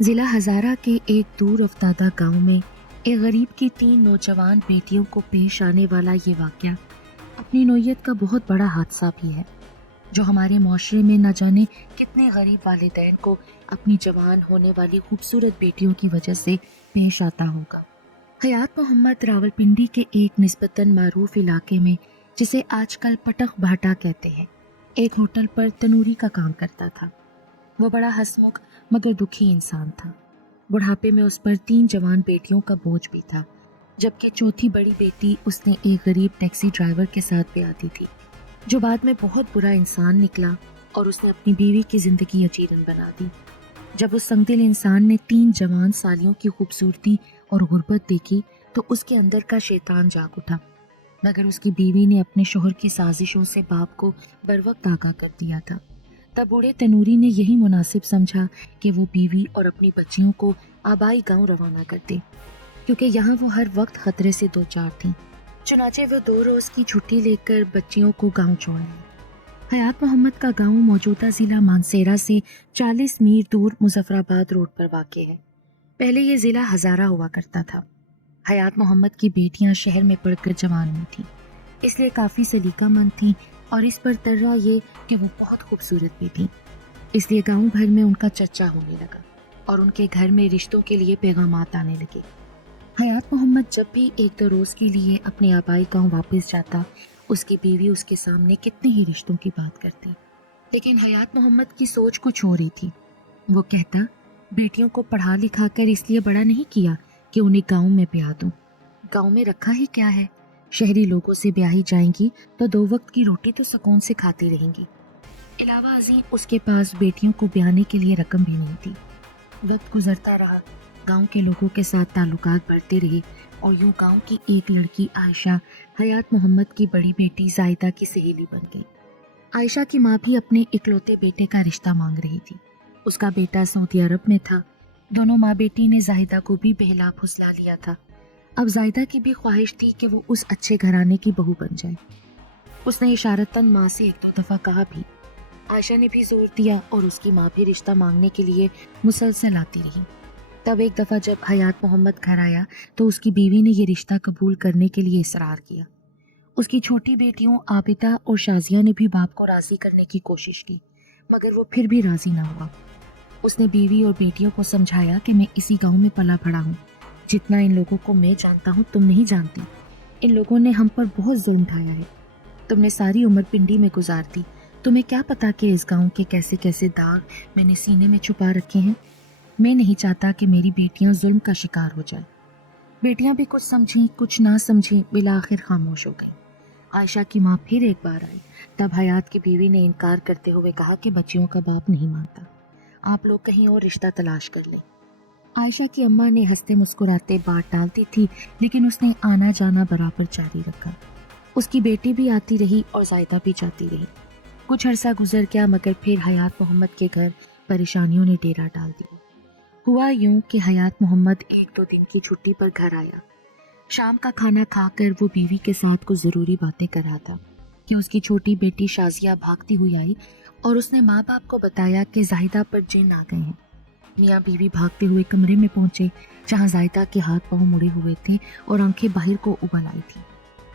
ضلع ہزارہ کے ایک دور افتادہ گاؤں میں ایک غریب کی 3 نوجوان بیٹیوں کو پیش آنے والا یہ واقعہ اپنی نوعیت کا بہت بڑا حادثہ بھی ہے، جو ہمارے معاشرے میں نہ جانے کتنے غریب والدین کو اپنی جوان ہونے والی خوبصورت بیٹیوں کی وجہ سے پیش آتا ہوگا۔ حیات محمد راولپنڈی کے ایک نسبتاً معروف علاقے میں، جسے آج کل پٹخ بھاٹا کہتے ہیں، ایک ہوٹل پر تنوری کا کام کرتا تھا۔ وہ بڑا ہنسمکھ مگر دکھی انسان تھا۔ بڑھاپے میں اس پر 3 جوان بیٹیوں کا بوجھ بھی تھا، جبکہ چوتھی بڑی بیٹی اس نے ایک غریب ٹیکسی ڈرائیور کے ساتھ بیاہ دی تھی، جو بعد میں بہت برا انسان نکلا اور اس نے اپنی بیوی کی زندگی اچیرن بنا دی۔ جب اس سنگدل انسان نے 3 جوان سالیوں کی خوبصورتی اور غربت دیکھی تو اس کے اندر کا شیطان جاگ اٹھا، مگر اس کی بیوی نے اپنے شوہر کی سازشوں سے باپ کو بروقت آگاہ کر دیا تھا۔ تب بوڑھے تنوری نے یہی مناسب سمجھا کہ وہ بیوی اور اپنی بچیوں کو آبائی گاؤں روانہ کر دے، کیونکہ یہاں وہ ہر وقت خطرے سے دوچار تھیں۔ چنانچہ وہ 2 روز کی چھٹی لے کر بچیوں کو گاؤں چھوڑ آئے۔ حیات محمد کا گاؤں موجودہ ضلع مانسیرا سے 40 میل دور مظفرآباد روڈ پر واقع ہے۔ پہلے یہ ضلع ہزارہ ہوا کرتا تھا۔ حیات محمد کی بیٹیاں شہر میں پڑھ کر جوان ہوئی تھیں، اس لیے کافی سلیقہ مند تھیں، اور اس پر ترہ یہ کہ وہ بہت خوبصورت بھی تھیں، اس لیے گاؤں بھر میں ان کا چرچا ہونے لگا اور ان کے گھر میں رشتوں کے لیے پیغامات آنے لگے۔ حیات محمد جب بھی 1-2 روز کے لیے اپنے آبائی گاؤں واپس جاتا، اس کی بیوی اس کے سامنے کتنے ہی رشتوں کی بات کرتی، لیکن حیات محمد کی سوچ کچھ ہو رہی تھی۔ وہ کہتا، بیٹیوں کو پڑھا لکھا کر اس لیے بڑا نہیں کیا کہ انہیں گاؤں میں بیاہ دوں، گاؤں میں رکھا ہی کیا ہے، شہری لوگوں سے بیاہی جائیں گی تو 2 وقت کی روٹی تو سکون سے کھاتی رہیں گی۔ علاوہ ازیں اس کے پاس بیٹیوں کو بیانے کے لیے رقم بھی نہیں تھی۔ وقت گزرتا رہا، گاؤں کے لوگوں کے ساتھ تعلقات بڑھتے رہے، اور یوں گاؤں کی ایک لڑکی عائشہ حیات محمد کی بڑی بیٹی زاہدہ کی سہیلی بن گئی۔ عائشہ کی ماں بھی اپنے اکلوتے بیٹے کا رشتہ مانگ رہی تھی۔ اس کا بیٹا سعودی عرب میں تھا۔ دونوں ماں بیٹی نے زاہدہ کو بھی بہلا پھسلا لیا تھا۔ اب زاہدہ کی بھی خواہش تھی کہ وہ اس اچھے گھرانے کی بہو بن جائے۔ اس نے اشارتاً ماں سے 1-2 دفعہ کہا بھی۔ عائشہ نے بھی زور دیا اور اس کی ماں بھی رشتہ مانگنے کے لیے مسلسل آتی رہی۔ تب ایک دفعہ جب حیات محمد گھر آیا تو اس کی بیوی نے یہ رشتہ قبول کرنے کے لیے اصرار کیا۔ اس کی چھوٹی بیٹیوں عابدہ اور شازیہ نے بھی باپ کو راضی کرنے کی کوشش کی، مگر وہ پھر بھی راضی نہ ہوا۔ اس نے بیوی اور بیٹیوں کو سمجھایا کہ میں اسی گاؤں میں پلا بڑھا ہوں، جتنا ان لوگوں کو میں جانتا ہوں تم نہیں جانتی۔ ان لوگوں نے ہم پر بہت ظلم ڈھایا ہے، تم نے ساری عمر پنڈی میں گزار دی، تمہیں کیا پتا کہ اس گاؤں کے کیسے کیسے داغ میں نے سینے میں چھپا رکھے ہیں۔ میں نہیں چاہتا کہ میری بیٹیاں ظلم کا شکار ہو جائیں۔ بیٹیاں بھی کچھ سمجھیں کچھ نہ سمجھیں، بالآخر خاموش ہو گئیں۔ عائشہ کی ماں پھر ایک بار آئی، تب حیات کی بیوی نے انکار کرتے ہوئے کہا کہ بچیوں کا باپ نہیں مانتا، آپ لوگ کہیں اور رشتہ تلاش کر لیں۔ عائشہ کی اماں نے ہنستے مسکراتے بات ٹالتی تھی، لیکن اس نے آنا جانا برابر جاری رکھا۔ اس کی بیٹی بھی آتی رہی اور زاہدہ بھی جاتی رہی۔ کچھ عرصہ گزر گیا، مگر پھر حیات محمد کے گھر پریشانیوں نے ڈیرا ڈال دیا۔ ہوا یوں کہ حیات محمد 1-2 دن کی چھٹی پر گھر آیا۔ شام کا کھانا کھا کر وہ بیوی کے ساتھ کچھ ضروری باتیں کر رہا تھا کہ اس کی چھوٹی بیٹی شازیہ بھاگتی ہوئی آئی اور اس نے ماں باپ کو بتایا کہ زاہدہ پر جن آ گئے ہیں۔ میاں بیوی بھاگتے ہوئے کمرے میں پہنچے، جہاں زاہدہ کے ہاتھ پاؤں مڑے ہوئے تھے اور آنکھیں باہر کو ابل آئی تھی۔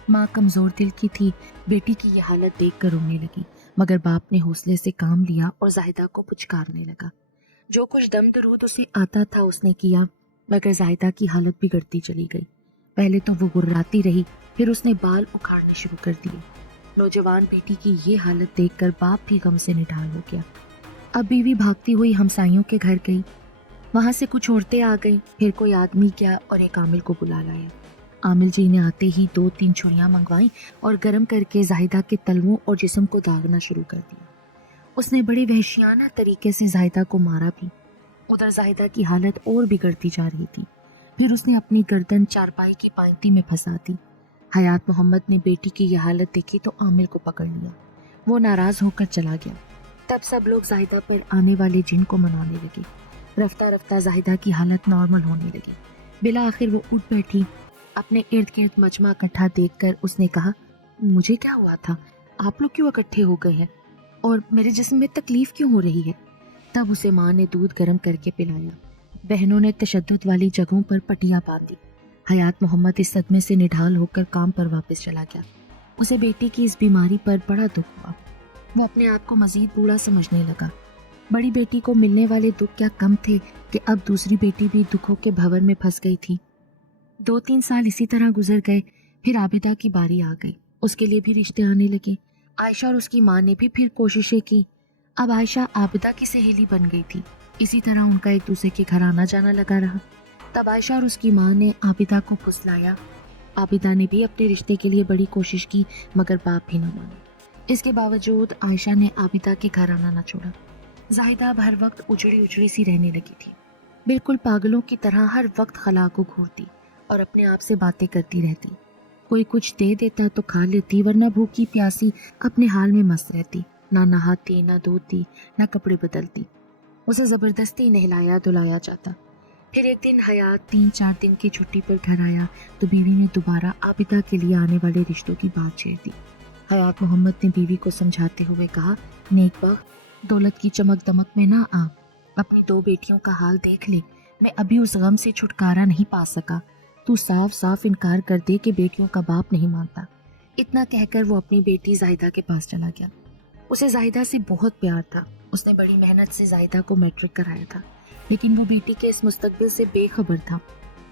ماں کمزور دل کی تھی، بیٹی کی یہ حالت دیکھ کر رونے لگی، مگر باپ نے حوصلے سے کام لیا اور زاہدہ کو پچکارنے لگا۔ جو کچھ دم درود اسے آتا تھا اس نے کیا، مگر زاہدہ کی حالت بگڑتی چلی گئی۔ پہلے تو وہ گراتی رہی، پھر اس نے بال اکھاڑنے شروع کر دیے۔ نوجوان بیٹی کی یہ حالت دیکھ کر باپ بھی غم سے نڈھال ہو گیا۔ اب بیوی بھاگتی ہوئی ہمسائیوں کے گھر گئی، وہاں سے کچھ عورتیں آ گئیں، پھر کوئی آدمی گیا اور ایک عامل کو بلا لایا۔ عامل جی نے آتے ہی 2-3 چھریاں منگوائیں اور گرم کر کے زاہدہ کے تلووں اور جسم کو داغنا شروع کر دیا۔ اس نے بڑے وحشیانہ طریقے سے زاہدہ کو مارا بھی۔ ادھر زاہدہ کی حالت اور بگڑتی جا رہی تھی۔ پھر اس نے اپنی گردن چارپائی کی پائنتی میں پھنسا دی۔ حیات محمد نے بیٹی کی یہ حالت دیکھی تو عامل کو پکڑ لیا، وہ ناراض ہو کر چلا گیا۔ تب سب لوگ زاہدہ پر آنے والے جن کو منانے لگے۔ رفتہ رفتہ زاہدہ کی حالت نارمل ہونے لگی۔ بالآخر وہ اٹھ بیٹھی۔ اپنے ارد گرد مجمع اکٹھا دیکھ کر اس نے کہا، مجھے کیا ہوا تھا؟ آپ لوگ کیوں اکٹھے ہو گئے ہیں اور میرے جسم میں تکلیف کیوں ہو رہی ہے؟ تب اسے ماں نے دودھ گرم کر کے پلایا۔ बहनों ने तशद्दुद वाली जगहों पर पटियां बांध दी। हयात मोहम्मद इस सदमे से निढाल होकर काम पर वापस चला गया। उसे बेटी की इस बीमारी पर बड़ा दुख हुआ। वो अपने आप को मजीद बूढ़ा समझने लगा। बड़ी बेटी को मिलने वाले दुख क्या कम थे कि अब दूसरी बेटी भी दुखों के भंवर में फंस गई थी। 2-3 साल इसी तरह गुजर गए। फिर आबिदा की बारी आ गई। उसके लिए भी रिश्ते आने लगे। आयशा और उसकी माँ ने भी फिर कोशिशें की। अब आयशा आबिदा की सहेली बन गई थी। इसी तरह उनका एक दूसरे के घर आना जाना लगा रहा। तब आयशा और उसकी माँ ने आबिदा को फुसलाया। आबिदा ने भी अपने रिश्ते के लिए बड़ी कोशिश की, मगर बाप भी न माना। इसके बावजूद आयशा ने आबिदा के घर आना न छोड़ा। जाहिदा अब हर वक्त उजड़ी उजड़ी सी रहने लगी थी। बिल्कुल पागलों की तरह हर वक्त खला को घूरती और अपने आप से बातें करती रहती। कोई कुछ दे देता तो खा लेती, वरना भूखी प्यासी अपने हाल में मस्त रहती। ना नहाती, ना धोती, ना कपड़े बदलती। उसे जबरदस्ती नहलाया धुलाया जाता। फिर एक दिन हयात 3-4 दिन की छुट्टी पर घर आया तो बीवी ने दोबारा आबिदा के लिए आने वाले रिश्तों की बात छेड़ दी। हयात मोहम्मद ने बीवी को समझाते हुए कहा, नेक बख्त, दौलत की चमक दमक में ना आ। अपनी 2 बेटियों का हाल देख ले। मैं अभी उस गम से छुटकारा नहीं पा सका। तू साफ साफ इनकार कर दे कि बेटियों का बाप नहीं मानता। इतना कहकर वो अपनी बेटी जाहिदा के पास चला गया। उसे जाहिदा से बहुत प्यार था। उसने बड़ी मेहनत से जाहिदा को मैट्रिक कराया था, लेकिन वो बेटी के इस मुस्तकबिल से बेखबर था।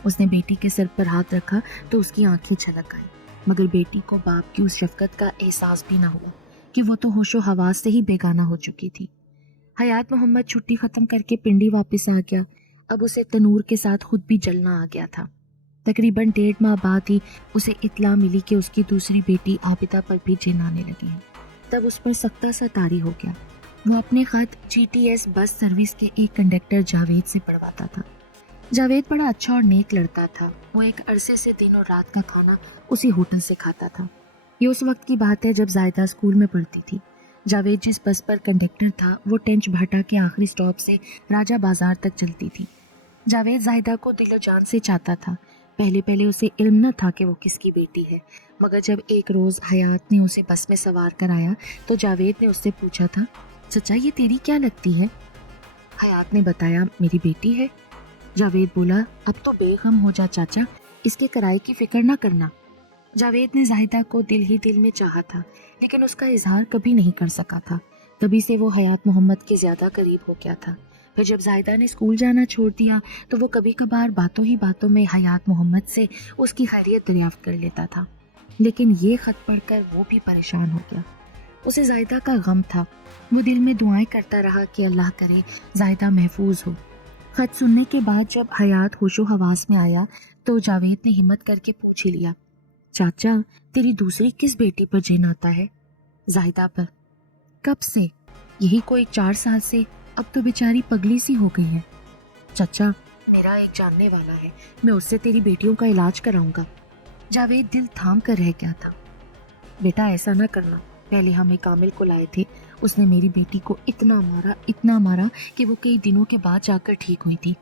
उसने बेटी के सर पर हाथ रखा तो उसकी आंखें छलक आई, मगर बेटी को बाप की उस शफकत का एहसास भी ना हुआ कि वो तो होशो हवास से ही बेगाना हो चुकी थी। हयात मोहम्मद छुट्टी खत्म करके पिंडी वापस आ गया। अब उसे तनूर के साथ खुद भी जलना आ गया था। तकरीबन 1.5 माह बाद ही उसे इत्ला मिली कि उसकी दूसरी बेटी आबिदा पर भी जिन आने लगी है। तब उस पर सख्ता सा तारी हो गया। वो अपने खत GTS बस सर्विस के एक कंडक्टर जावेद से पढ़वाता था। जावेद बड़ा अच्छा और नेक लड़का था। वो एक अरसे से दिन और रात का खाना उसी होटल से खाता था। ये उस वक्त की बात है जब जायदा स्कूल में पढ़ती थी। जावेद जिस बस पर कंडक्टर था वो टेंच भाटा के आखिरी स्टॉप से राजा बाजार तक चलती थी। जावेद जाहिदा को दिलो जान से चाहता था। पहले पहले उसे इल्म न था कि वो किसकी बेटी है, मगर जब एक रोज़ हयात ने उसे बस में सवार कराया तो जावेद ने उससे पूछा था, चचा ये तेरी क्या लगती है? हयात ने बताया, मेरी बेटी है। जावेद बोला, अब तो बेगम हो जा चाचा, इसके किराए की फिक्र ना करना। जावेद ने जाहिदा को दिल ही दिल में चाहा था, लेकिन उसका इजहार कभी नहीं कर सका था। तभी से वो हयात मोहम्मद के ज़्यादा करीब हो गया था। फिर जब जाहिदा ने स्कूल जाना छोड़ दिया तो वो कभी कभार बातों ही बातों में हयात मोहम्मद से उसकी खैरियत दरियाफ्त कर लेता था। लेकिन ये ख़त पढ़कर वो भी परेशान हो गया। उसे जाहिदा का गम था। वो दिल में दुआएं करता रहा कि अल्लाह करे जाहिदा महफूज हो। ख़त सुनने के बाद जब हयात होशो हवास में आया तो जावेद ने हिम्मत करके पूछ ही लिया, चाचा तेरी दूसरी किस बेटी पर जिन आता है? जाहिदा पर। कब से? यही कोई 4 साल से। अब तो बेचारी पगली सी हो गई है। चाचा मेरा एक जानने वाला है, मैं उससे तेरी बेटियों का इलाज कराऊंगा। जावेद दिल थाम कर रह गया था। बेटा ऐसा ना करना, पहले हम एक कामिल को लाए थे, उसने मेरी बेटी को इतना मारा कि वो कई दिनों के बाद जाकर ठीक हुई थी।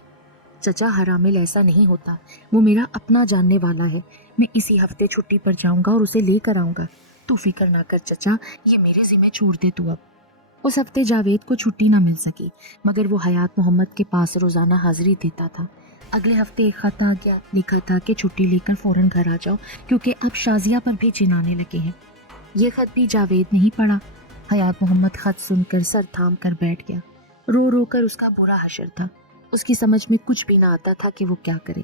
चचा हरामिल ऐसा नहीं होता, वो मेरा अपना जानने वाला है। मैं इसी हफ्ते छुट्टी पर जाऊंगा और उसे लेकर आऊंगा। तू फिक्र ना कर चचा, ये मेरे जिम्मे छोड़ दे तू अब। उस हफ्ते जावेद को छुट्टी ना मिल सकी, मगर वो हयात मोहम्मद के पास रोजाना हाजिरी देता था। अगले हफ्ते एक खत आ गया, लिखा था कि छुट्टी लेकर फौरन घर आ जाओ क्योंकि अब शाजिया पर भी जिन आने लगे हैं। ये खत भी जावेद नहीं पढ़ा। हयात मोहम्मद खत सुनकर सर थाम कर बैठ गया। रो रो कर उसका बुरा हशर था। उसकी समझ में कुछ भी ना आता था कि वो क्या करे।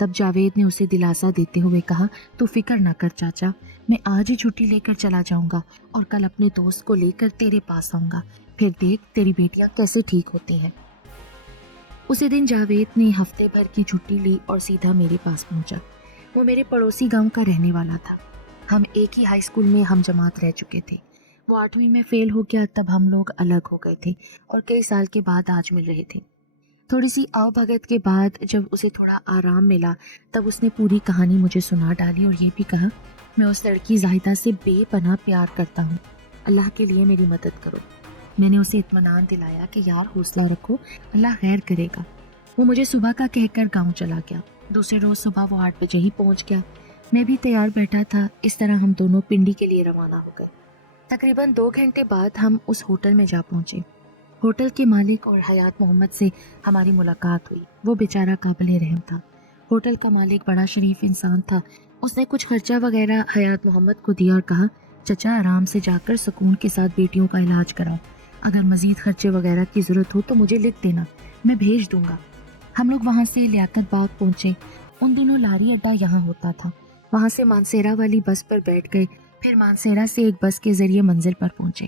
तब जावेद ने उसे दिलासा देते हुए कहा, तू फिक्र ना कर चाचा, मैं आज ही छुट्टी लेकर चला जाऊंगा और कल अपने दोस्त को लेकर तेरे पास आऊंगा। फिर देख तेरी बेटियां कैसे ठीक होती हैं। उसी दिन जावेद ने हफ्ते भर की छुट्टी ली और सीधा मेरे पास पहुंचा। वो मेरे पड़ोसी गांव का रहने वाला था। हम एक ही हाई स्कूल में हम जमात रह चुके थे। वो 8वीं में फेल हो गया तब हम लोग अलग हो गए थे और कई साल के बाद आज मिल रहे थे। थोड़ी सी आवभगत के बाद जब उसे थोड़ा आराम मिला तब उसने पूरी कहानी मुझे सुना डाली और ये भी कहा, मैं उस लड़की जाहिदा से बेपनाह प्यार करता हूँ, अल्लाह के लिए मेरी मदद करो। मैंने उसे इत्मीनान दिलाया कि यार हौसला रखो, अल्लाह खैर करेगा। वो मुझे सुबह का कहकर गाँव चला गया। दूसरे रोज़ सुबह वो 8 बजे ही पहुँच गया। मैं भी तैयार बैठा था। इस तरह हम दोनों पिंडी के लिए रवाना हो गए। तकरीबन 2 घंटे बाद हम उस होटल में जा पहुँचे। ہوٹل کے مالک اور حیات محمد سے ہماری ملاقات ہوئی۔ وہ بیچارہ قابل رحم تھا۔ ہوٹل کا مالک بڑا شریف انسان تھا۔ اس نے کچھ خرچہ وغیرہ حیات محمد کو دیا اور کہا، چچا آرام سے جا کر سکون کے ساتھ بیٹیوں کا علاج کراؤ، اگر مزید خرچے وغیرہ کی ضرورت ہو تو مجھے لکھ دینا، میں بھیج دوں گا۔ ہم لوگ وہاں سے لیاقت باغ پہنچے۔ ان دنوں لاری اڈا یہاں ہوتا تھا۔ وہاں سے مانسیرا والی بس پر بیٹھ گئے، پھر مانسیرا سے ایک بس کے ذریعے منزل پر پہنچے۔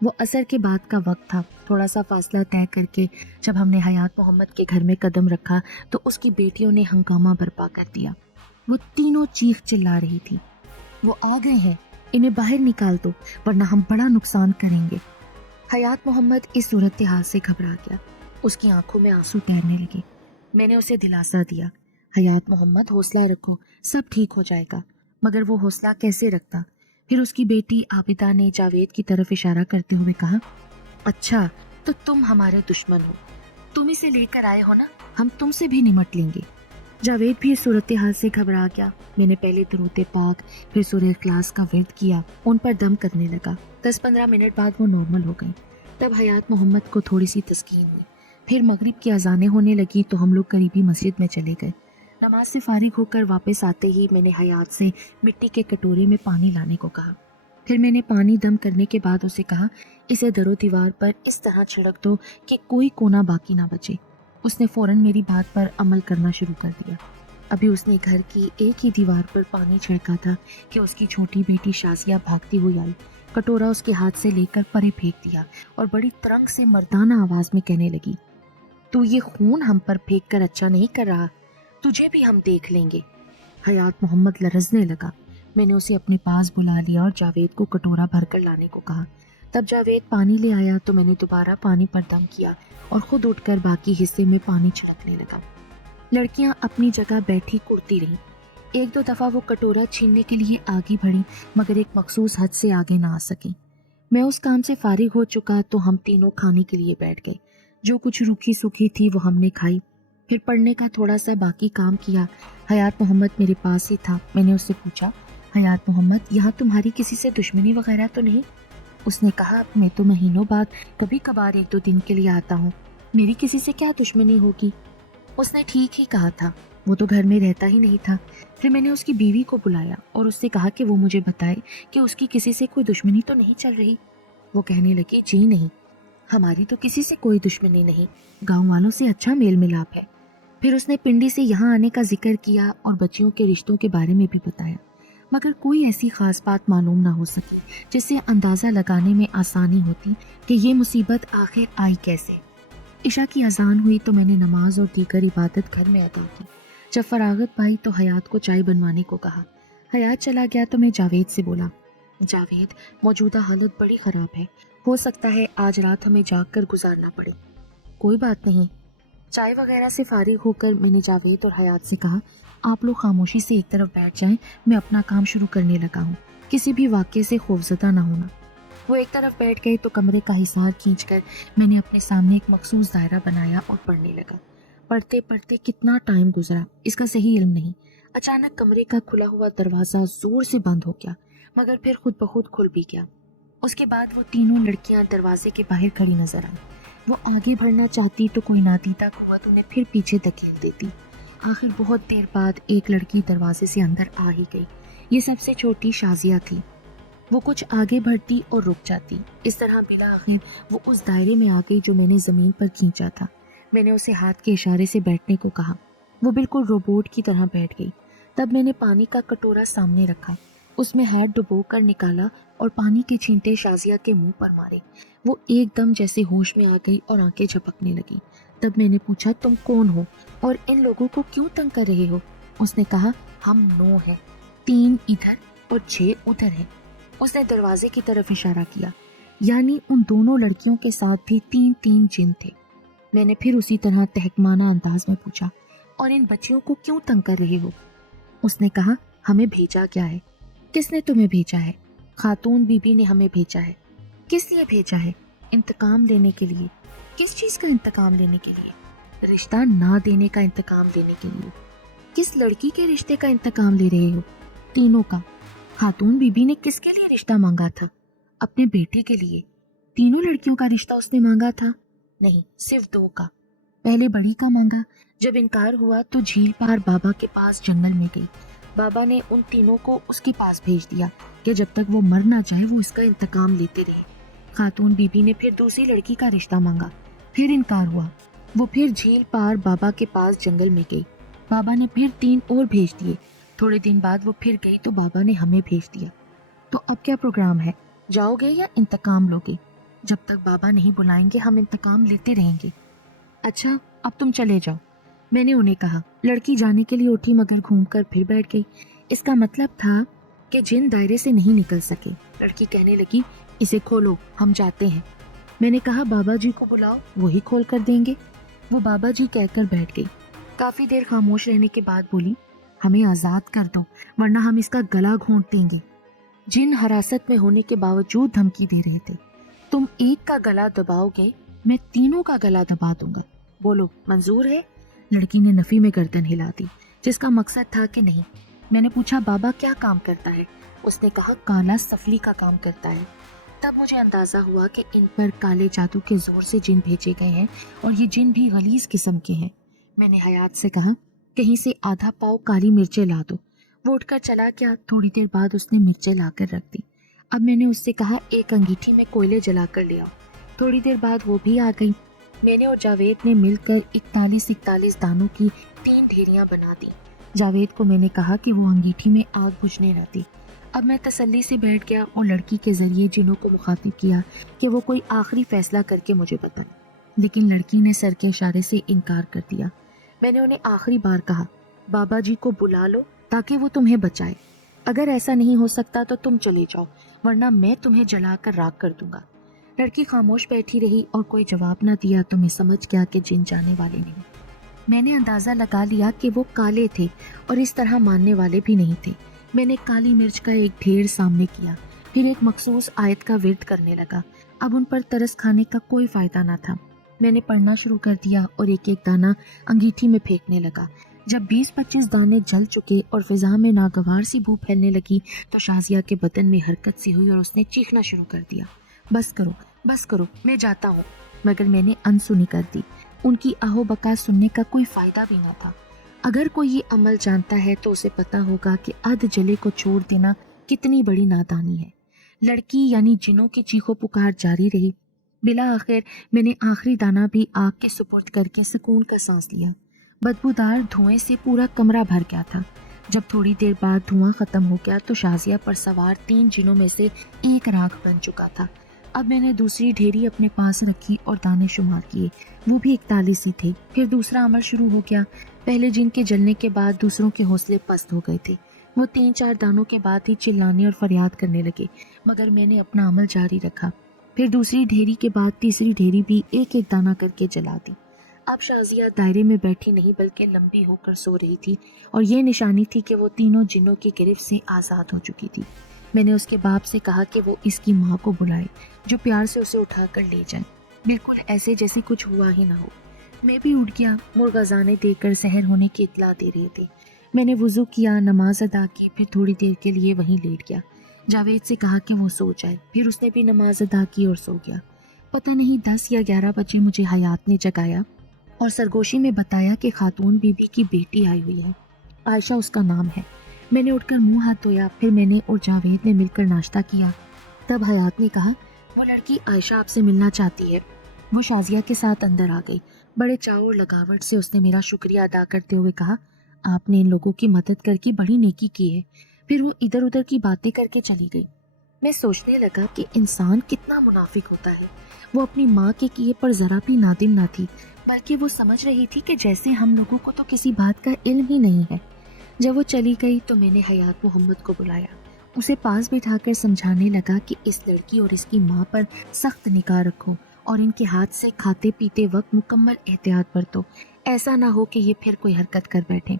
وہ عصر کے بعد کا وقت تھا۔ تھوڑا سا فاصلہ طے کر کے جب ہم نے حیات محمد کے گھر میں قدم رکھا تو اس کی بیٹیوں نے ہنگامہ برپا کر دیا۔ وہ تینوں چیخ چلا رہی تھی، وہ آ گئے ہیں، انہیں باہر نکال دو ورنہ ہم بڑا نقصان کریں گے۔ حیات محمد اس صورتحال سے گھبرا گیا، اس کی آنکھوں میں آنسو تیرنے لگے۔ میں نے اسے دلاسا دیا، حیات محمد حوصلہ رکھو، سب ٹھیک ہو جائے گا۔ مگر وہ حوصلہ کیسے رکھتا؟ پھر اس کی بیٹی عابدہ نے جاوید کی طرف اشارہ کرتے ہوئے کہا، اچھا تو تم ہمارے دشمن ہو، تم اسے لے کر آئے ہو نا، ہم تم سے بھی نمٹ لیں گے۔ جاوید بھی اس صورتحال سے گھبرا گیا۔ میں نے پہلے درود پاک پھر سورہ اخلاص کا ورد کیا، ان پر دم کرنے لگا۔ 10-15 منٹ بعد وہ نارمل ہو گئی۔ تب حیات محمد کو تھوڑی سی تسکین ہوئی۔ پھر مغرب کی اذانیں ہونے لگی تو ہم لوگ قریبی مسجد میں چلے گئے۔ نماز سے فارغ ہو کر واپس آتے ہی میں نے حیات سے مٹی کے کٹورے میں پانی لانے کو کہا۔ پھر میں نے پانی دم کرنے کے بعد اسے کہا، اسے در و دیوار پر اس طرح چھڑک دو کہ کوئی کونا باقی نہ بچے۔ اس نے فوراً میری بات پر عمل کرنا شروع کر دیا۔ ابھی اس نے گھر کی ایک ہی دیوار پر پانی چھڑکا تھا کہ اس کی چھوٹی بیٹی شازیہ بھاگتی ہوئی آئی، کٹورا اس کے ہاتھ سے لے کر پرے پھینک دیا اور بڑی ترنگ سے مردانہ آواز میں کہنے لگی، تو یہ خون ہم پر پھینک کر اچھا نہیں کر رہا، تجھے بھی ہم دیکھ لیں گے۔ حیات محمد لرزنے لگا۔ میں نے اسے اپنے پاس بلا لیا اور جاوید کو کٹورا بھر کر لانے کو کہا۔ تب جاوید پانی لے آیا تو میں نے دوبارہ پانی پر دم کیا اور خود اٹھ کر باقی حصے میں پانی چھڑکنے لگا۔ لڑکیاں اپنی جگہ بیٹھی کرتی رہیں۔ ایک دو دفعہ وہ کٹورا چھیننے کے لیے آگے بڑھی مگر ایک مخصوص حد سے آگے نہ آ سکیں۔ میں اس کام سے فارغ ہو چکا تو ہم تینوں کھانے کے لیے بیٹھ گئے۔ جو کچھ روکھی سوکھی تھی وہ ہم نے کھائی، پھر پڑھنے کا تھوڑا سا باقی کام کیا۔ حیات محمد میرے پاس ہی تھا۔ میں نے اس سے پوچھا، حیات محمد یہاں تمہاری کسی سے دشمنی وغیرہ تو نہیں؟ اس نے کہا، میں تو مہینوں بعد کبھی کبھار 1-2 دن کے لیے آتا ہوں، میری کسی سے کیا دشمنی ہوگی۔ اس نے ٹھیک ہی کہا تھا، وہ تو گھر میں رہتا ہی نہیں تھا۔ پھر میں نے اس کی بیوی کو بلایا اور اس سے کہا کہ وہ مجھے بتائے کہ اس کی کسی سے کوئی دشمنی تو نہیں چل رہی۔ وہ کہنے لگی، جی نہیں، ہماری تو کسی سے کوئی دشمنی نہیں، گاؤں والوں سے اچھا میل ملاپ ہے۔ پھر اس نے پنڈی سے یہاں آنے کا ذکر کیا اور بچیوں کے رشتوں کے بارے میں بھی بتایا، مگر کوئی ایسی خاص بات معلوم نہ ہو سکی جس سے اندازہ لگانے میں آسانی ہوتی کہ یہ مصیبت آخر آئی کیسے۔ عشاء کی اذان ہوئی تو میں نے نماز اور دیگر عبادت گھر میں ادا کی۔ جب فراغت پائی تو حیات کو چائے بنوانے کو کہا۔ حیات چلا گیا تو میں جاوید سے بولا، جاوید موجودہ حالت بڑی خراب ہے، ہو سکتا ہے آج رات ہمیں جاگ کر گزارنا پڑے۔ کوئی بات نہیں۔ چائے وغیرہ سے فارغ ہو کر میں نے جاوید اور حیات سے کہا، آپ لوگ خاموشی سے ایک طرف بیٹھ جائیں، میں اپنا کام شروع کرنے لگا ہوں، کسی بھی واقعے سے خوفزدہ نہ ہونا۔ وہ ایک طرف بیٹھ گئے تو کمرے کا حصار کھینچ کر میں نے اپنے سامنے ایک مخصوص دائرہ بنایا اور پڑھنے لگا۔ پڑھتے پڑھتے کتنا ٹائم گزرا اس کا صحیح علم نہیں۔ اچانک کمرے کا کھلا ہوا دروازہ زور سے بند ہو گیا مگر پھر خود بخود کھل بھی گیا۔ اس کے بعد وہ تینوں لڑکیاں دروازے کے باہر کھڑی نظر آئیں۔ وہ آگے بڑھنا چاہتی تو کوئی نادیدہ قوت انہیں پھر پیچھے دھکیل دیتی۔ آخر بہت دیر بعد ایک لڑکی دروازے سے اندر آ ہی گئی۔ یہ سب سے چھوٹی شازیہ تھی۔ وہ کچھ آگے بڑھتی اور رک جاتی، اس طرح بالآخر وہ اس دائرے میں آ گئی جو میں نے زمین پر کھینچا تھا۔ میں نے اسے ہاتھ کے اشارے سے بیٹھنے کو کہا۔ وہ بالکل روبوٹ کی طرح بیٹھ گئی۔ تب میں نے پانی کا کٹورا سامنے رکھا، اس میں ہاتھ ڈبو کر نکالا اور پانی کے چھینٹے شازیہ کے منہ پر مارے۔ وہ ایک دم جیسے ہوش میں آ گئی اور آنکھیں جھپکنے لگی۔ تب میں نے پوچھا، تم کون ہو اور ان لوگوں کو کیوں تنگ کر رہے ہو؟ اس نے کہا، ہم 9 ہیں، 3 ادھر اور 6 ادھر ہیں۔ اس نے دروازے کی طرف اشارہ کیا، یعنی ان دونوں لڑکیوں کے ساتھ بھی 3 جن تھے۔ میں نے پھر اسی طرح تحکمانہ انداز میں پوچھا، اور ان بچیوں کو کیوں تنگ کر رہے ہو؟ اس نے کہا، ہمیں بھیجا گیا ہے۔ کس نے تمہیں بھیجا ہے؟ خاتون بی بی نے ہمیں بھیجا ہے۔ کس لیے بھیجا ہے؟ انتقام لینے کے لیے۔ کس چیز کا انتقام لینے کے لیے؟ رشتہ نہ دینے کا انتقام لینے کے لیے۔ کس لڑکی کے رشتے کا انتقام لے رہے ہو؟ تینوں کا۔ خاتون بی بی نے کس کے لیے رشتہ مانگا تھا؟ اپنے بیٹے کے لیے۔ तीनों लड़कियों का रिश्ता उसने मांगा था? नहीं, सिर्फ 2 का। पहले बड़ी का मांगा। जब इनकार हुआ तो झील पार बाबा के पास जंगल में गई। बाबा ने उन तीनों को उसके पास भेज दिया कि जब तक वो मर ना जाए वो इसका इंतकाम लेते रहे। खातून बीबी ने फिर दूसरी लड़की का रिश्ता मांगा, फिर इनकार हुआ। वो फिर झील पार बाबा के पास जंगल में गई। बाबा ने फिर 3 और भेज दिए। थोड़े दिन बाद वो फिर गई तो बाबा ने हमें भेज दिया। तो अब क्या प्रोग्राम है? जाओगे या इंतकाम लोगे? जब तक बाबा नहीं बुलाएंगे हम इंतकाम लेते रहेंगे। अच्छा, अब तुम चले जाओ, मैंने उन्हें कहा। लड़की जाने के लिए उठी मगर घूमकर फिर बैठ गई। इसका मतलब था कि जिन दायरे से नहीं निकल सके। लड़की कहने लगी, इसे खोलो, हम जाते हैं। मैंने कहा, बाबा जी को बुलाओ, वही खोल कर देंगे। वो बाबा जी कहकर बैठ गई। काफी देर खामोश रहने के बाद बोली, हमें आजाद कर दो वरना हम इसका गला घोंट देंगे। जिन हिरासत में होने के बावजूद धमकी दे रहे थे। तुम एक का गला दबाओगे, मैं तीनों का गला दबा दूंगा। बोलो, मंजूर है? लड़की ने नफी में गर्दन हिला दी, जिसका मकसद था कि नहीं। मैंने पूछा, बाबा क्या काम करता है? उसने कहा, काला सफली का काम करता है। तब मुझे अंदाजा हुआ कि इन पर काले जादू के जोर से जिन भेजे गए हैं और ये जिन भी गलीज किस्म के हैं। मैंने हयात से कहा, कहीं से आधा पाव काली मिर्चें ला दो। वो उठकर चला गया। थोड़ी देर बाद उसने मिर्चें लाकर रख दी। अब मैंने उससे कहा, एक अंगीठी में कोयले जलाकर ले आओ। थोड़ी देर बाद वो भी आ गई। मैंने और जावेद ने मिलकर 41 दानों की 3 ढेरियां बना दी। जावेद को मैंने कहा कि वो अंगीठी में आग बुझने न दी। अब मैं तसल्ली से बैठ गया और लड़की के जरिए जिनों को मुखातिब किया कि वो कोई आखिरी फैसला करके मुझे बताएं। लेकिन लड़की ने सर के इशारे से इनकार कर दिया। मैंने उन्हें आखिरी बार कहा, बाबा जी को बुला लो ताकि वो तुम्हें बचाए। अगर ऐसा नहीं हो सकता तो तुम चले जाओ, वरना मैं तुम्हें जलाकर राख कर दूंगा। लड़की खामोश बैठी रही और कोई जवाब न दिया तो मैं समझ गया कि जिन जाने वाले नहीं। मैंने अंदाजा लगा लिया कि वो काले थे और इस तरह मानने वाले भी नहीं थे। मैंने काली मिर्च का एक ढेर सामने किया, फिर एक मखसूस आयत का विर्द करने लगा। अब उन पर तरस खाने का कोई फायदा न था। मैंने पढ़ना शुरू कर दिया और एक एक दाना अंगीठी में फेंकने लगा। जब 20-25 दाने जल चुके और फिजा में नागवार सी बू फैलने लगी तो शाजिया के बदन में हरकत सी हुई और उसने चीखना शुरू कर दिया, बस करो, मैं जाता हूँ। मगर मैंने अनसुनी कर दी। उनकी आहो बका सुनने का कोई फायदा भी न था। अगर कोई ये अमल जानता है तो उसे पता होगा कि अध जले को छोड़ देना कितनी बड़ी नादानी है। लड़की यानी जिनों की चीखों पुकार जारी रही। बिला आखिर मैंने आखिरी दाना भी आग के सुपुर्द करके सुकून का सांस लिया। बदबूदार धुएं से पूरा कमरा भर गया था। जब थोड़ी देर बाद धुआं खत्म हो गया तो शाजिया पर सवार 3 जिनों में से एक राख बन चुका था। अब मैंने दूसरी ढेरी अपने पास रखी और दाने शुमार किए। वो भी 41 ही थे। फिर दूसरा अमल शुरू हो गया। पहले जिन के जलने के बाद दूसरों के हौसले पस्त हो गए थे। वो 3-4 दानों के बाद ही चिल्लाने और फरियाद करने लगे, मगर मैंने अपना अमल जारी रखा। फिर दूसरी ढेरी के बाद तीसरी ढेरी भी एक एक दाना करके जला दी। अब शाजिया दायरे में बैठी नहीं बल्कि लंबी होकर सो रही थी और ये निशानी थी कि वो तीनों जिनों की गिरफ्त से आज़ाद हो चुकी थी। मैंने उसके बाप से कहा कि वो इसकी माँ को बुलाए जो प्यार से उसे उठाकर ले जाए, बिल्कुल ऐसे जैसे कुछ हुआ ही ना हो। मैं भी उठ गया। मुर्गाजाने देकर सहर होने की इत्तला दे रहे थे। मैंने वुज़ू किया, नमाज अदा की, फिर थोड़ी देर के लिए वहीं लेट गया। जावेद से कहा कि वो सो जाए, फिर उसने भी नमाज अदा की और सो गया। पता नहीं 10 या 11 बजे मुझे हयात ने जगाया और सरगोशी में बताया कि खातून बीबी की बेटी आई हुई है। आयशा उसका नाम है। मैंने उठकर मुंह हाथ धोया। फिर मैंने और जावेद ने मिलकर नाश्ता किया। तब हयात ने कहा, वो लड़की आयशा आपसे मिलना चाहती है। वो शाजिया के साथ अंदर आ गई। बड़े चाव और लगावट से उसने मेरा शुक्रिया अदा करते हुए कहा, आपने इन लोगों की मदद करके बड़ी नेकी की है। फिर वो इधर उधर की बातें करके चली गई। मैं सोचने लगा कि इंसान कितना मुनाफिक होता है। वो अपनी माँ के किए पर जरा भी नादिम ना थी, बल्कि वो समझ रही थी कि जैसे हम लोगों को तो किसी बात का इल्म ही नहीं है। जब वो चली गई तो मैंने हयात मोहम्मद को बुलाया। उसे पास बिठाकर समझाने लगा कि इस लड़की और इसकी माँ पर सख्त निगाह रखो और इनके हाथ से खाते पीते वक्त मुकम्मल एहतियात बरतो। ऐसा ना हो कि ये फिर कोई हरकत कर बैठे।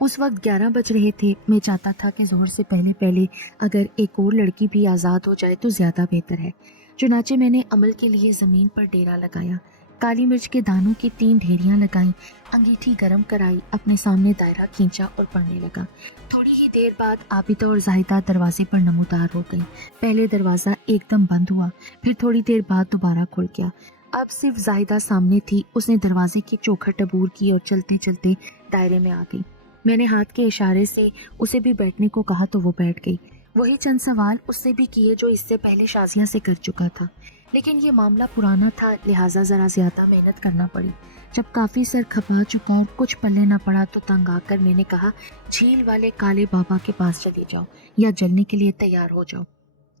उस वक्त 11 बज रहे थे। मैं चाहता था कि ज़ोहर से पहले पहले अगर एक और लड़की भी आज़ाद हो जाए तो ज़्यादा बेहतर है। चुनाचे मैंने अमल के लिए ज़मीन पर डेरा लगाया। काली मिर्च के दानों की 3 ढेरियां लगाईं, अंगीठी गरम कराई, अपने सामने दायरा खींचा और पढ़ने लगा। थोड़ी ही देर बाद आबिदा और जाहिदा दरवाजे पर नमूदार हो गई। पहले दरवाज़ा एकदम बंद हुआ, फिर थोड़ी देर बाद दोबारा खुल गया। अब सिर्फ जाहिदा सामने थी। उसने दरवाजे की चौखट अबूर की और चलते चलते दायरे में आ गई। मैंने हाथ के इशारे से उसे भी बैठने को कहा तो वो बैठ गई। वही चंद सवाल उससे भी किए जो इससे पहले शाजिया से कर चुका था, लेकिन ये मामला पुराना था, लिहाजा ज़रा ज़्यादा मेहनत करना पड़ी। जब काफ़ी सर खपा चुका और कुछ पल्ले ना पड़ा तो तंग आकर मैंने कहा, झील वाले काले बाबा के पास चले जाओ या जलने के लिए तैयार हो जाओ।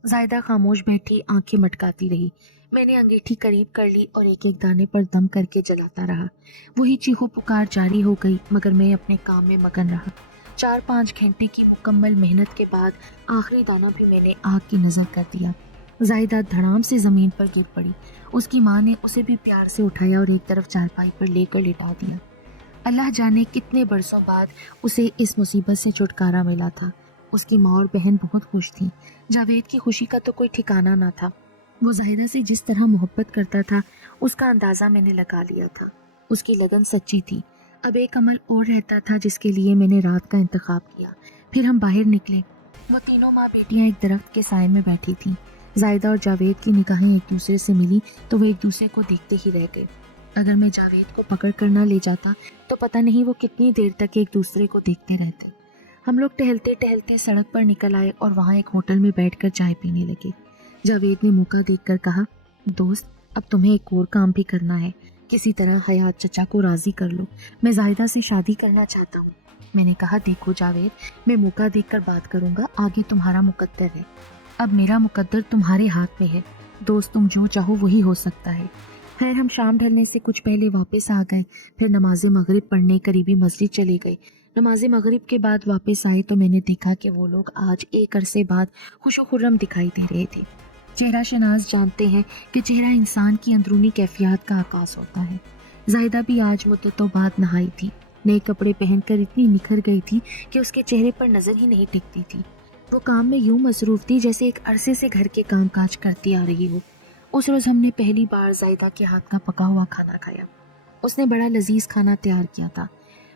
जायदा खामोश बैठी, आंखें मटकाती रही। मैंने अंगीठी करीब कर ली और एक एक दाने पर दम करके जलाता रहा। वही चीखो पुकार जारी हो गई, मगर मैं अपने काम में मगन रहा। 4-5 घंटे की मुकम्मल मेहनत के बाद आखिरी दाना भी मैंने आग की नज़र कर दिया। जाहिदा धड़ाम से ज़मीन पर गिर पड़ी। उसकी माँ ने उसे भी प्यार से उठाया और एक तरफ चारपाई पर लेकर लिटा दिया। अल्लाह जाने कितने बरसों बाद उसे इस मुसीबत से छुटकारा मिला था। उसकी माँ और बहन बहुत खुश थीं। जावेद की खुशी का तो कोई ठिकाना ना था। वो जाहिदा से जिस तरह मोहब्बत करता था उसका अंदाज़ा मैंने लगा लिया था। उसकी लगन सच्ची थी। अब एक अमल और रहता था जिसके लिए मैंने रात का इंतखाब किया। फिर हम बाहर निकले। वो तीनों माँ बेटियाँ एक दरख्त के साए में बैठी थीं। जाहिदा और जावेद की निगाहें एक दूसरे से मिली तो वो एक दूसरे को देखते ही रह गए। अगर मैं जावेद को पकड़ कर ना ले जाता तो पता नहीं वो कितनी देर तक एक दूसरे को देखते रहते। हम लोग टहलते टहलते सड़क पर निकल आए और वहाँ एक होटल में बैठकर चाय पीने लगे। जावेद ने मौका देखकर कहा, दोस्त, अब तुम्हें एक और काम भी करना है। किसी तरह हयात चचा को राजी कर लो। मैं जाहिदा से शादी करना चाहता हूँ। मैंने कहा, देखो जावेद, मैं मौका देखकर बात करूँगा, आगे तुम्हारा मुकद्दर है। अब मेरा मुकद्दर तुम्हारे हाथ में है। दोस्त, तुम जो चाहो वही हो सकता है। खैर, हम शाम ढलने से कुछ पहले वापस आ गए। फिर नमाज मगरिब पढ़ने करीबी मस्जिद चले गए। नमाज मगरिब के बाद वापस आए तो मैंने देखा कि वो लोग आज एक अरसे बाद खुशो खुर्रम दिखाई दे रहे थे। चेहरा शनास जानते हैं कि चेहरा इंसान की अंदरूनी कैफियत का आकाश होता है। जाहिदा भी आज मुद्दतों बाद नहाई थी। नए कपड़े पहनकर इतनी निखर गई थी कि उसके चेहरे पर नज़र ही नहीं टिकती थी। वो काम में यूं मसरूफ थी जैसे एक अरसे से घर के काम काज करती आ रही हो। उस रोज़ हमने पहली बार जाहिदा के हाथ का पका हुआ खाना खाया। उसने बड़ा लजीज खाना तैयार किया था।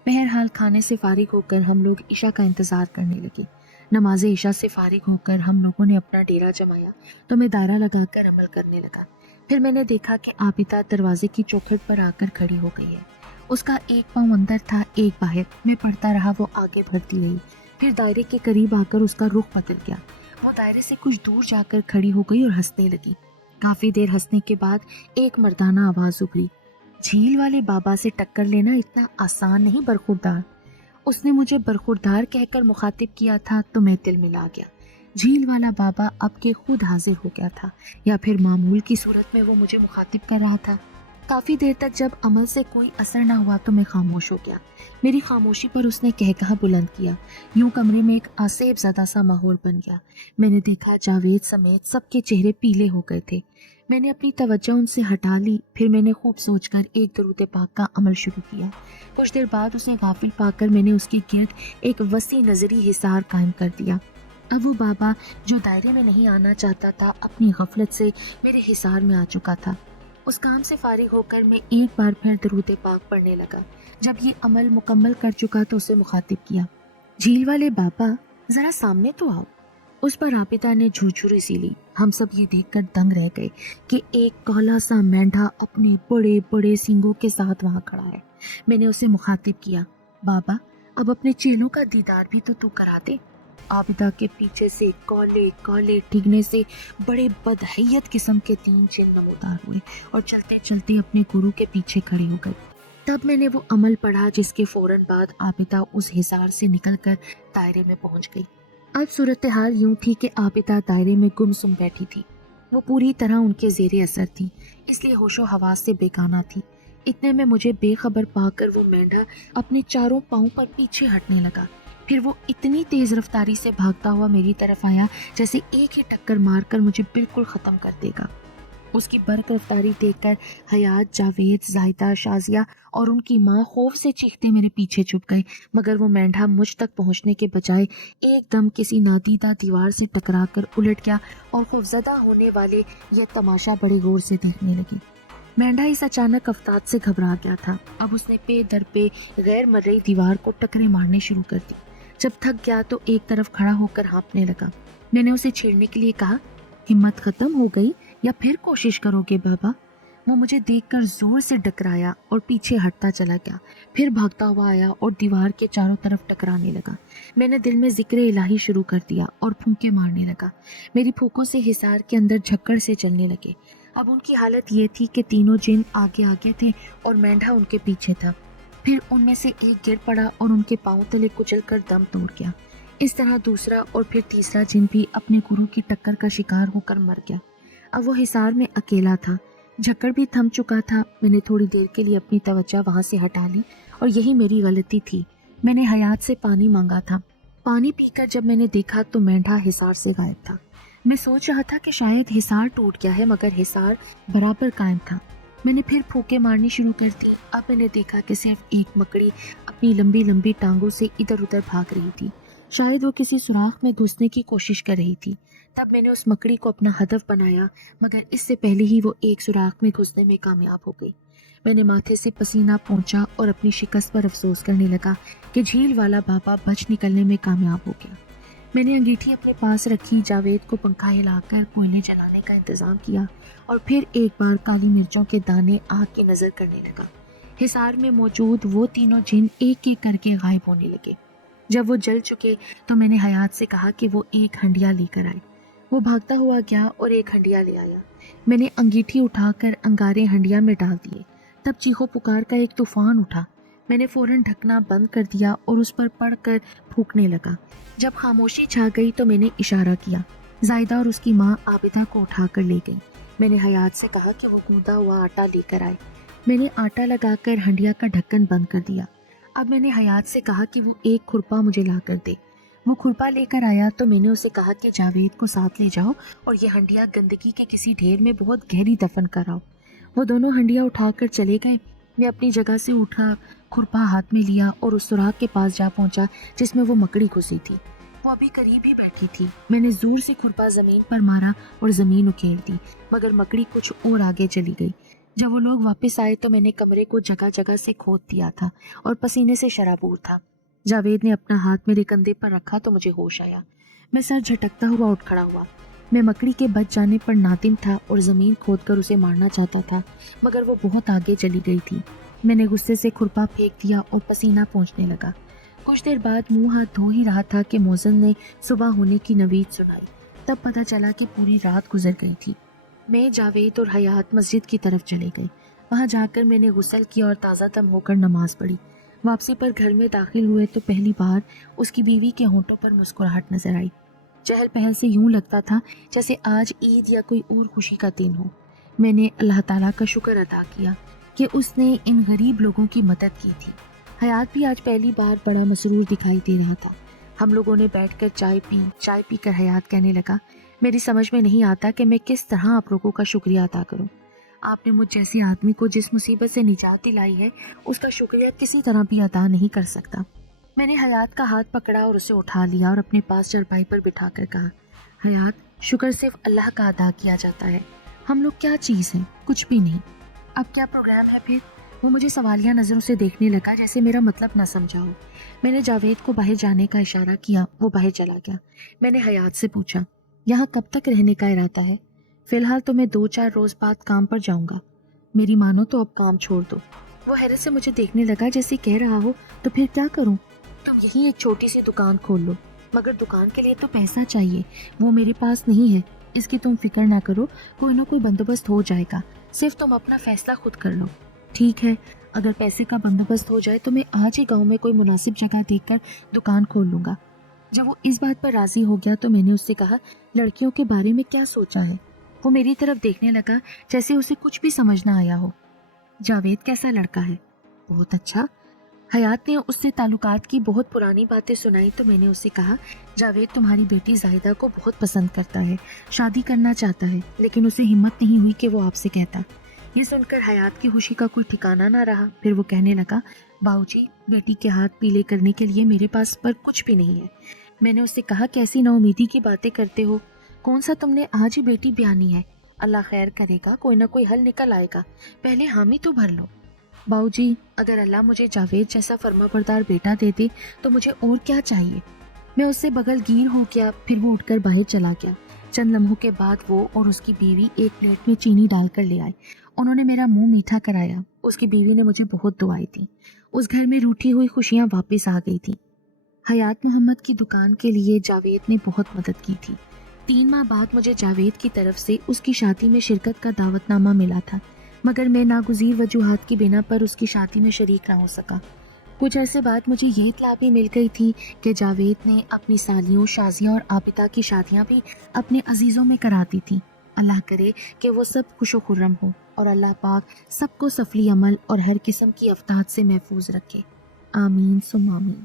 बहरहाल खाने से फारिग होकर हम लोग इशा का इंतज़ार करने लगे। नमाज इशा से फारिग होकर हम लोगों ने अपना डेरा जमाया तो मैं दायरा लगाकर अमल करने लगा। फिर मैंने देखा कि आबिदा दरवाजे की चौखट पर आकर खड़ी हो गई है। उसका एक पाँव अंदर था, एक बाहर। मैं पढ़ता रहा, वो आगे बढ़ती रही। फिर दायरे के करीब आकर उसका रुख बदल गया। वो दायरे से कुछ दूर जाकर खड़ी हो गई और हंसने लगी। काफ़ी देर हंसने के बाद एक मर्दाना आवाज़ उभरी, झील वाले बाबा से टक्कर लेना इतना आसान नहीं बरखुरदार। उसने मुझे बरखुरदार कहकर मुखातिब किया था तो मैं दिल मिला गया। झील वाला बाबा अब के खुद हाजिर हो गया था या फिर मामूल की सूरत में वो मुझे मुखातिब कर रहा था। काफ़ी देर तक जब अमल से कोई असर ना हुआ तो मैं खामोश हो गया। मेरी खामोशी पर उसने कहकहा बुलंद किया। यूं कमरे में एक आसेब ज़दा सा माहौल बन गया। मैंने देखा जावेद समेत सबके चेहरे पीले हो गए थे। मैंने अपनी तवज्जो उनसे हटा ली। फिर मैंने खूब सोचकर एक दरूद पाक का अमल शुरू किया। कुछ देर बाद उसे गाफिल पाकर मैंने उसके गिर्द एक वसी नज़री हिसार कायम कर दिया। अब वो बाबा जो दायरे में नहीं आना चाहता था अपनी गफलत से मेरे हिसार में आ चुका था। उस काम से फारिग होकर मैं एक बार फिर दरूद पाक पढ़ने लगा। जब ये अमल मुकम्मल कर चुका तो उसे मुखातिब किया, झील वाले बाबा, ज़रा सामने तो आओ। उस पर आबिदा ने झुरझुरी सी ली। हम सब ये देखकर दंग रह गए कि एक काला सा मेंढा अपने बड़े बड़े सींगों के साथ वहाँ खड़ा है। मैंने उसे मुखातिब किया, बाबा, अब अपने चेलों का दीदार भी तो तू करा दे। आबिदा के पीछे से काले काले टिकने से बड़े बदहैयत किस्म के 3 चिन्ह नमूदार हुए और चलते चलते अपने गुरु के पीछे खड़ी हो गई। तब मैंने वो अमल पढ़ा जिसके फौरन बाद आबिदा उस हिसार से निकलकर दायरे में पहुंच गई। अब सूरत हाल यूं थी कि आबिदा दायरे में गुमसुम बैठी थी। वो पूरी तरह उनके ज़ेरे असर थी, इसलिए होशो हवास से बेगाना थी। इतने में मुझे बेखबर पाकर वो मेंढा अपने चारों पाँव पर पीछे हटने लगा। फिर वो इतनी तेज़ रफ्तारी से भागता हुआ मेरी तरफ आया जैसे एक ही टक्कर मारकर मुझे बिल्कुल ख़त्म कर देगा। उसकी बर्क रफ्तारी देखकर हयात, जावेद, जाहिदा, शाजिया और उनकी माँ खौफ से चीखते मेरे पीछे छुप गए, मगर वो मेंढा मुझ तक पहुँचने के बजाय एकदम किसी नादीदा दीवार से टकरा कर उलट गया और खौफजदा होने वाले यह तमाशा बड़े गौर से देखने लगी। मेंढा इस अचानक अवतार से घबरा गया था। अब उसने पे दर पे गैर मर्री दीवार को टकरे मारने शुरू कर दी। जब थक गया तो एक तरफ खड़ा होकर हाँफने लगा। मैंने उसे छेड़ने के लिए कहा, हिम्मत खत्म हो गई या फिर कोशिश करोगे बाबा? वो मुझे देखकर जोर से डकराया और पीछे हटता चला गया। फिर भागता हुआ आया और दीवार के चारों तरफ टकराने लगा। मैंने दिल में जिक्र इलाही शुरू कर दिया और फूंके मारने लगा। मेरी फूंकों से हिसार के अंदर झक्कड़ से चलने लगे। अब उनकी हालत ये थी कि तीनों जिन आगे आगे थे और मेंढा उनके पीछे था। फिर उनमें से एक गिर पड़ा और उनके पांव तले कुचल कर दम तोड़ गया। इस तरह दूसरा और फिर तीसरा जिन भी अपने गुरु की टक्कर का शिकार होकर मर गया। अब वो हिसार में अकेला था। झक्कड़ भी थम चुका था। मैंने थोड़ी देर के लिए अपनी तवज्जो वहां से हटा ली और यही मेरी गलती थी। मैंने हयात से पानी मांगा था। पानी पीकर जब मैंने देखा तो मेंढा हिसार से गायब था। मैं सोच रहा था कि शायद हिसार टूट गया है, मगर हिसार बराबर कायम था। मैंने फिर फूंके मारनी शुरू कर दी। अब मैंने देखा कि सिर्फ एक मकड़ी अपनी लंबी लंबी टांगों से इधर उधर भाग रही थी। शायद वो किसी सुराख में घुसने की कोशिश कर रही थी। तब मैंने उस मकड़ी को अपना हदफ बनाया, मगर इससे पहले ही वो एक सुराख में घुसने में कामयाब हो गई। मैंने माथे से पसीना पोंछा और अपनी शिकस्त पर अफसोस करने लगा कि झील वाला बाबा बच निकलने में कामयाब हो गया। मैंने अंगीठी अपने पास रखी, जावेद को पंखा हिलाकर कोयले जलाने का इंतजाम किया और फिर एक बार काली मिर्चों के दाने आग की नजर करने लगा। हिसार में मौजूद वो तीनों जिन एक एक करके गायब होने लगे। जब वो जल चुके तो मैंने हयात से कहा कि वो एक हंडिया लेकर आए। वो भागता हुआ गया और एक हंडिया ले आया। मैंने अंगीठी उठाकर अंगारे हंडिया में डाल दिए। तब चीखो पुकार का एक तूफान उठा। मैंने फौरन ढकना बंद कर दिया और उस पर पड़कर फूंकने लगा। जब खामोशी छा गई तो मैंने इशारा किया। जायदा और उसकी माँ आबिदा को उठाकर ले गई। मैंने हयात से कहा कि वो गूंदा हुआ आटा लेकर आए। मैंने आटा लगाकर हंडिया का ढक्कन बंद कर दिया। अब मैंने हयात से कहा कि वो एक खुरपा मुझे ला कर दे। वो खुरपा लेकर आया तो मैंने उसे कहा कि जावेद को साथ ले जाओ और ये हंडिया गंदगी के किसी ढेर में बहुत गहरी दफन कराओ। वो दोनों हंडिया उठाकर चले गए। मैं अपनी जगह से उठा, खुरपा हाथ में लिया और उस सुराख के पास जा पहुंचा जिसमें वो मकड़ी घुसी थी। वो अभी करीब ही बैठी थी। मैंने जोर से खुरपा जमीन पर मारा और जमीन उकेड़ दी, मगर मकड़ी कुछ और आगे चली गई। जब वो लोग वापस आए तो मैंने कमरे को जगह जगह से खोद दिया था और पसीने से शराबूर था। जावेद ने अपना हाथ मेरे कंधे पर रखा तो मुझे होश आया। मैं सर झटकता हुआ उठ खड़ा हुआ। मैं मकड़ी के बच जाने पर नादिम था और ज़मीन खोदकर उसे मारना चाहता था, मगर वो बहुत आगे चली गई थी। मैंने गुस्से से खुरपा फेंक दिया और पसीना पोंछने लगा। कुछ देर बाद मुंह हाथ धो ही रहा था कि मौज़न ने सुबह होने की नवीद सुनाई। तब पता चला कि पूरी रात गुजर गई थी। मैं, जावेद और हयात मस्जिद की तरफ चले गए। वहाँ जाकर मैंने गुस्ल किया और ताज़ा दम होकर नमाज पढ़ी। वापसी पर घर में दाखिल हुए तो पहली बार उसकी बीवी के होंठों पर मुस्कुराहट नजर आई। चहल पहल से यूं लगता था जैसे आज ईद या कोई और खुशी का दिन हो। मैंने अल्लाह ताला का शुक्र अदा किया कि उसने इन गरीब लोगों की मदद की थी। हयात भी आज पहली बार बड़ा मसरूर दिखाई दे रहा था। हम लोगों ने बैठकर चाय पीकर हयात कहने लगा, मेरी समझ में नहीं आता कि मैं किस तरह आप लोगों का शुक्रिया अदा करूं। आपने मुझ जैसे आदमी को जिस मुसीबत से निजात दिलाई है उसका शुक्रिया किसी तरह भी अदा नहीं कर सकता। मैंने हयात का हाथ पकड़ा और उसे उठा लिया और अपने पास चरपाई पर बिठाकर कहा, हयात, शुक्र सिर्फ अल्लाह का अदा किया जाता है। हम लोग क्या चीज़ हैं? कुछ भी नहीं। अब क्या प्रोग्राम है फिर? वो मुझे सवालिया नज़रों से देखने लगा जैसे मेरा मतलब न समझा हो। मैंने जावेद को बाहर जाने का इशारा किया। वो बाहर चला गया। मैंने हयात से पूछा, यहाँ कब तक रहने का इरादा है? फिलहाल तो मैं 2-4 रोज़ बाद काम पर जाऊँगा। मेरी मानो तो अब काम छोड़ दो। वो हैरत से मुझे देखने लगा जैसे कह रहा हो तो फिर क्या करूँ? तुम यही एक छोटी सी दुकान खोल लो, मगर दुकान के लिए तो पैसा चाहिए। वो मेरे पास नहीं है। इसकी तुम फिक्र ना करो, कोई ना कोई बंदोबस्त हो जाएगा। सिर्फ तुम अपना फैसला खुद कर लो। ठीक है, अगर पैसे का बंदोबस्त हो जाए तो मैं आज ही गांव में कोई मुनासिब जगह देखकर दुकान खोल लूँगा। जब वो इस बात पर राजी हो गया तो मैंने उससे कहा, लड़कियों के बारे में क्या सोचा है? वो मेरी तरफ देखने लगा जैसे उसे कुछ भी समझ ना आया हो। जावेद कैसा लड़का है? बहुत अच्छा। हयात ने उससे ताल्लुकात की बहुत पुरानी बातें सुनाई तो मैंने उससे कहा, जावेद तुम्हारी बेटी जाहिदा को बहुत पसंद करता है, शादी करना चाहता है, लेकिन उसे हिम्मत नहीं हुई कि वो आपसे कहता। ये सुनकर हयात की खुशी का कोई ठिकाना ना रहा। फिर वो कहने लगा, बाबूजी, बेटी के हाथ पीले करने के लिए मेरे पास पर कुछ भी नहीं है। मैंने उससे कहा, कैसी नाउमीदी की बातें करते हो? कौन सा तुमने आज ही बेटी ब्यानी है? اللہ خیر کرے گا، کوئی نہ کوئی حل نکل آئے گا، پہلے حامی تو بھر لو۔ باؤ جی، اگر اللہ مجھے جاوید جیسا فرما بردار بیٹا دے دے تو مجھے اور کیا چاہیے۔ میں اس سے بغل گیر ہو گیا، پھر وہ اٹھ کر باہر چلا گیا۔ چند لمحوں کے بعد وہ اور اس کی بیوی ایک پلیٹ میں چینی ڈال کر لے آئے۔ انہوں نے میرا منہ میٹھا کرایا۔ اس کی بیوی نے مجھے بہت دعائیں دیں۔ اس گھر میں روٹھی ہوئی خوشیاں واپس آ گئی تھیں۔ حیات محمد کی دکان کے لیے جاوید نے بہت مدد کی تھی۔ 3 ماہ بعد مجھے جاوید کی طرف سے اس کی شادی میں شرکت کا دعوت نامہ ملا تھا، مگر میں ناگزیر وجوہات کی بنا پر اس کی شادی میں شریک نہ ہو سکا۔ کچھ عرصے بعد مجھے یہ اطلاع بھی مل گئی تھی کہ جاوید نے اپنی سالیوں شازیہ اور عابدہ کی شادیاں بھی اپنے عزیزوں میں کرا دی تھی۔ اللہ کرے کہ وہ سب خوش و خرم ہو اور اللہ پاک سب کو سفلی عمل اور ہر قسم کی افتاد سے محفوظ رکھے۔ آمین ثم آمین۔